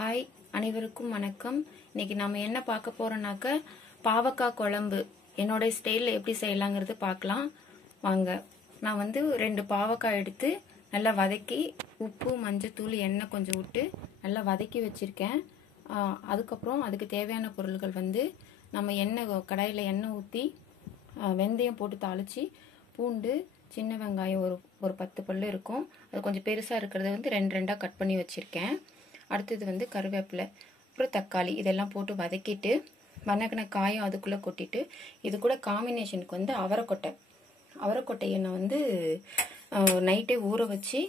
Hi, அனைவருக்கும் வணக்கம். இன்னைக்கு நாம என்ன பார்க்க போறோம்னாக்க பாவக்காய் குழம்பு என்னோட ஸ்டைலில் எப்படி செய்யலாங்கிறது பார்க்கலாம் வாங்க. நான் வந்து 2 பாவக்காய் எடுத்து நல்லா வதக்கி உப்பு மஞ்சத்தூள் எண்ணெய் கொஞ்சம் விட்டு நல்லா வதக்கி வச்சிருக்கேன். அதுக்கப்புறம் அதுக்கு தேவையான பொருட்கள் வந்து நம்ம கடாயில் எண்ணெய் ஊற்றி வெந்தயம் போட்டு தாளித்து பூண்டு சின்ன வெங்காயம் ஒரு 10 பல்லு இருக்கும். அது கொஞ்சம் பெருசாக இருக்கிறத வந்து 2 கட் பண்ணி வச்சுருக்கேன். அடுத்தது வந்து கருவேப்பிலை, அப்புறம் தக்காளி இதெல்லாம் போட்டு வதக்கிட்டு வதக்கின காயம் அதுக்குள்ளே கொட்டிட்டு இது கூட காம்பினேஷனுக்கு வந்து அவரைக்கொட்டையை நான் வந்து நைட்டே ஊற வச்சு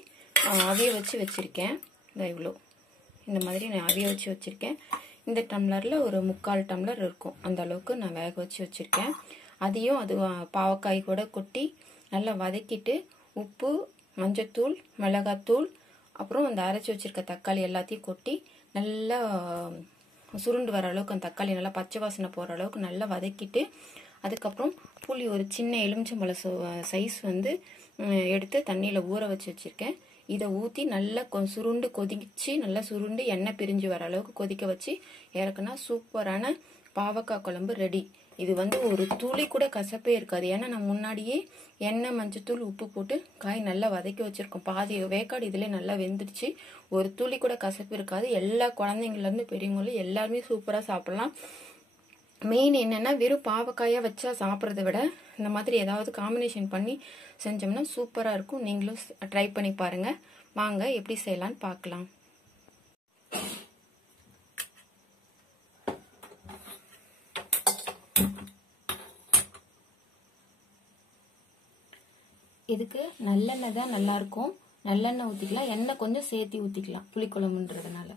அவிய வச்சு வச்சுருக்கேன். இவ்வளோ இந்த மாதிரி நான் அவிய வச்சு வச்சுருக்கேன். இந்த டம்ளரில் ஒரு 3/4 டம்ளர் இருக்கும், அந்த அளவுக்கு நான் வேக வச்சு வச்சுருக்கேன். அதையும் அது பாவக்காய் கூட கொட்டி நல்லா வதக்கிட்டு உப்பு மஞ்சத்தூள் மிளகாத்தூள் அப்புறம் அந்த அரைச்சி வச்சிருக்க தக்காளி எல்லாத்தையும் கொட்டி நல்லா சுருண்டு வர அளவுக்கு அந்த தக்காளி நல்லா பச்சை வாசனை போகிற அளவுக்கு நல்லா வதக்கிட்டு அதுக்கப்புறம் புளி ஒரு சின்ன எலுமிச்சம்பழ சைஸ் வந்து எடுத்து தண்ணியில் ஊற வச்சு வச்சுருக்கேன். இதை ஊற்றி நல்லா சுருண்டு கொதிச்சு நல்லா சுருண்டு எண்ணெய் பிரிஞ்சு வர அளவுக்கு கொதிக்க வச்சு இறக்குனா சூப்பரான பாவக்காய் குழம்பு ரெடி. இது வந்து ஒரு துளி கூட கசப்பே இருக்காது. ஏன்னா நான் முன்னாடியே எண்ணெய் மஞ்சத்தூள் உப்பு போட்டு காய் நல்லா வதக்கி வச்சிருக்கோம். பாதி வேக்காடு இதுல நல்லா வெந்துடுச்சு. ஒரு துளி கூட கசப்பு இருக்காது. எல்லா குழந்தைங்கள்லேருந்து பெரியவங்களும் எல்லாருமே சூப்பராக சாப்பிடலாம். மெயின் என்னன்னா வெறும் பாவக்காயா வச்சா சாப்பிட்றத விட இந்த மாதிரி ஏதாவது காம்பினேஷன் பண்ணி செஞ்சோம்னா சூப்பராக இருக்கும். நீங்களும் ட்ரை பண்ணி பாருங்க. வாங்க எப்படி செய்யலான்னு பார்க்கலாம். இதுக்கு நல்லெண்ணெய் தான் நல்லா இருக்கும். நல்லெண்ணெய் ஊற்றிக்கலாம், எண்ணெய் கொஞ்சம் சேர்த்து ஊற்றிக்கலாம் புளிக்குழம்புன்றதுனால.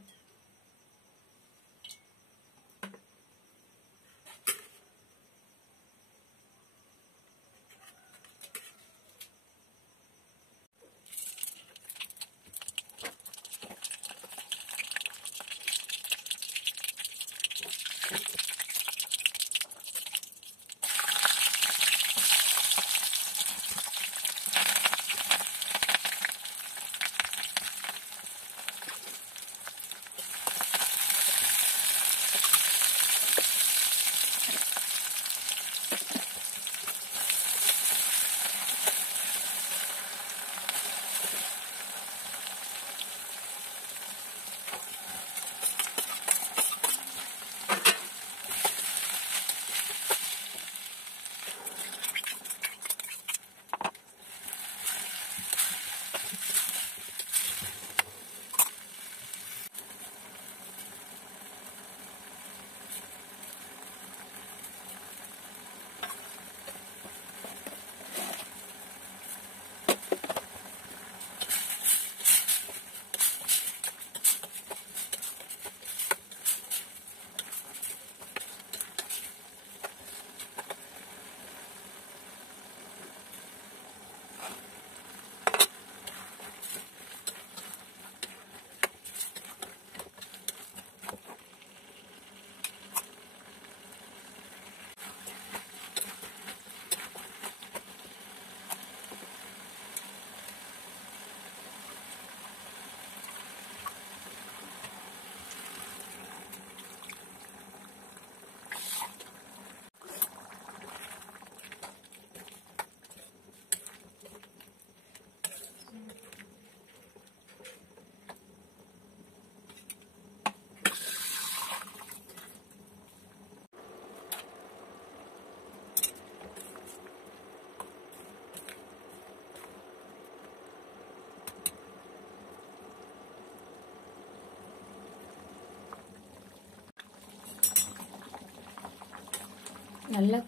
நல்லா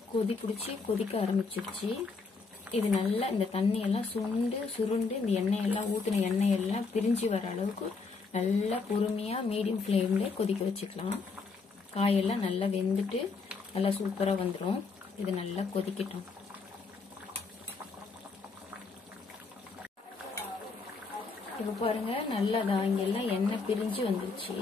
கொதிக்க ஆரம்பிச்சிருச்சு. இது நல்லா இந்த தண்ணியெல்லாம் சுருண்டு இந்த எண்ணெயெல்லாம் ஊற்றின எண்ணெயெல்லாம் பிரிஞ்சு வர அளவுக்கு நல்லா பொறுமையாக மீடியம் ஃப்ளேம்ல கொதிக்க வச்சுக்கலாம். காயெல்லாம் நல்லா வெந்துட்டு நல்லா சூப்பராக வந்துடும். இது நல்லா கொதிக்கட்டும். இப்போ பாருங்க நல்லா இங்கெல்லாம் எண்ணெய் பிரிஞ்சு வந்துருச்சு.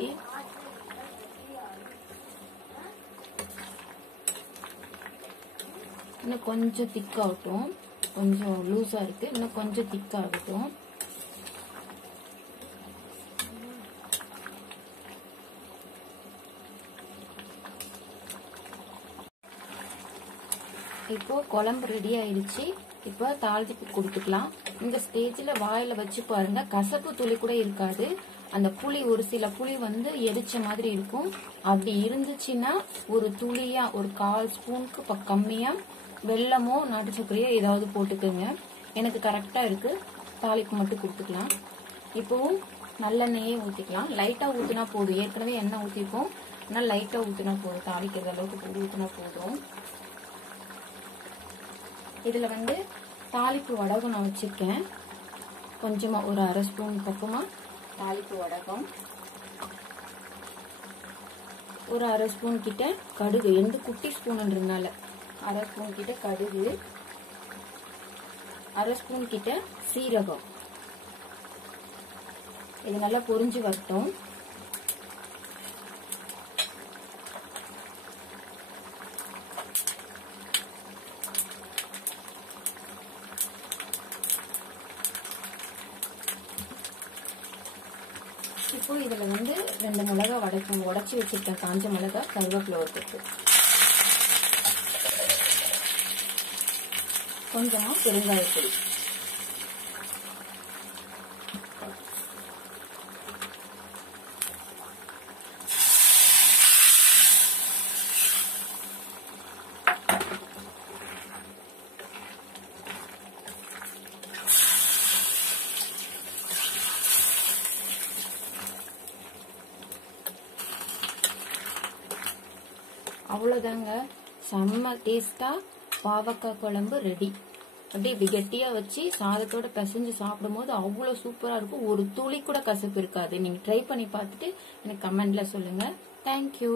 இன்னும் கொஞ்சம் திக்காகட்டும். கொஞ்சம் லூஸா இருக்கு, இன்னும் கொஞ்சம் திக்காகட்டும். இப்போ குழம்பு ரெடி ஆயிடுச்சு. இப்போ தாளிப்பு கொடுத்துக்கலாம். இந்த ஸ்டேஜ்ல வாயில வச்சு பாருங்க, கசப்பு துளி கூட இருக்காது. அந்த புளி, ஒரு சில புளி வந்து எரிச்ச மாதிரி இருக்கும். அப்படி இருந்துச்சுன்னா ஒரு துளியா, ஒரு 1/4 ஸ்பூனுக்கு கம்மியா வெல்லமோ நாட்டு சர்க்கரையோ ஏதாவது போட்டுக்கோங்க. எனக்கு கரெக்டா இருக்கு. தாளிப்பு மட்டும் கொடுத்துக்கலாம். இப்போவும் நல்லெண்ணெயே ஊத்திக்கலாம். லைட்டா ஊத்தினா போதும். ஏற்கனவே எண்ணெய் ஊத்திப்போம், ஆனால் லைட்டா ஊத்தினா போதும். தாளிக்கிற அளவுக்கு ஊத்தினா போதும். இதுல வந்து தாளிப்பு வடகம் நான் வச்சிருக்கேன். கொஞ்சமா ஒரு 1/2 ஸ்பூன் பக்கமா தாளிப்பு வடகம், ஒரு 1/2 ஸ்பூன் கிட்ட கடுகு, எந்த குட்டி ஸ்பூன்ன்றதுனால 1/2 ஸ்பூன் கிட்ட கடுகு, 1/2 ஸ்பூன் கிட்ட சீரகம். இது நல்லா பொரிஞ்சு வரட்டும். இப்போ இதுல வந்து 2 மிளகாய் உடைச்சி வச்சிருக்கேன். காஞ்ச மிளகாய், கருவேப்பிலை வறுத்து, கொஞ்சமா பெருங்காயப்பொடி, அவ்வளவுதாங்க. செம்ம டேஸ்டா பாவக்காய் குழம்பு ரெடி. அப்படியே கெட்டியா வச்சு சாதத்தோட பிசைஞ்சு சாப்பிடும் போது அவ்வளவு சூப்பரா இருக்கும். ஒரு துளி கூட கசப்பு இருக்காது. நீங்க ட்ரை பண்ணி பார்த்துட்டு எனக்கு கமெண்ட்ல சொல்லுங்க. தேங்க்யூ.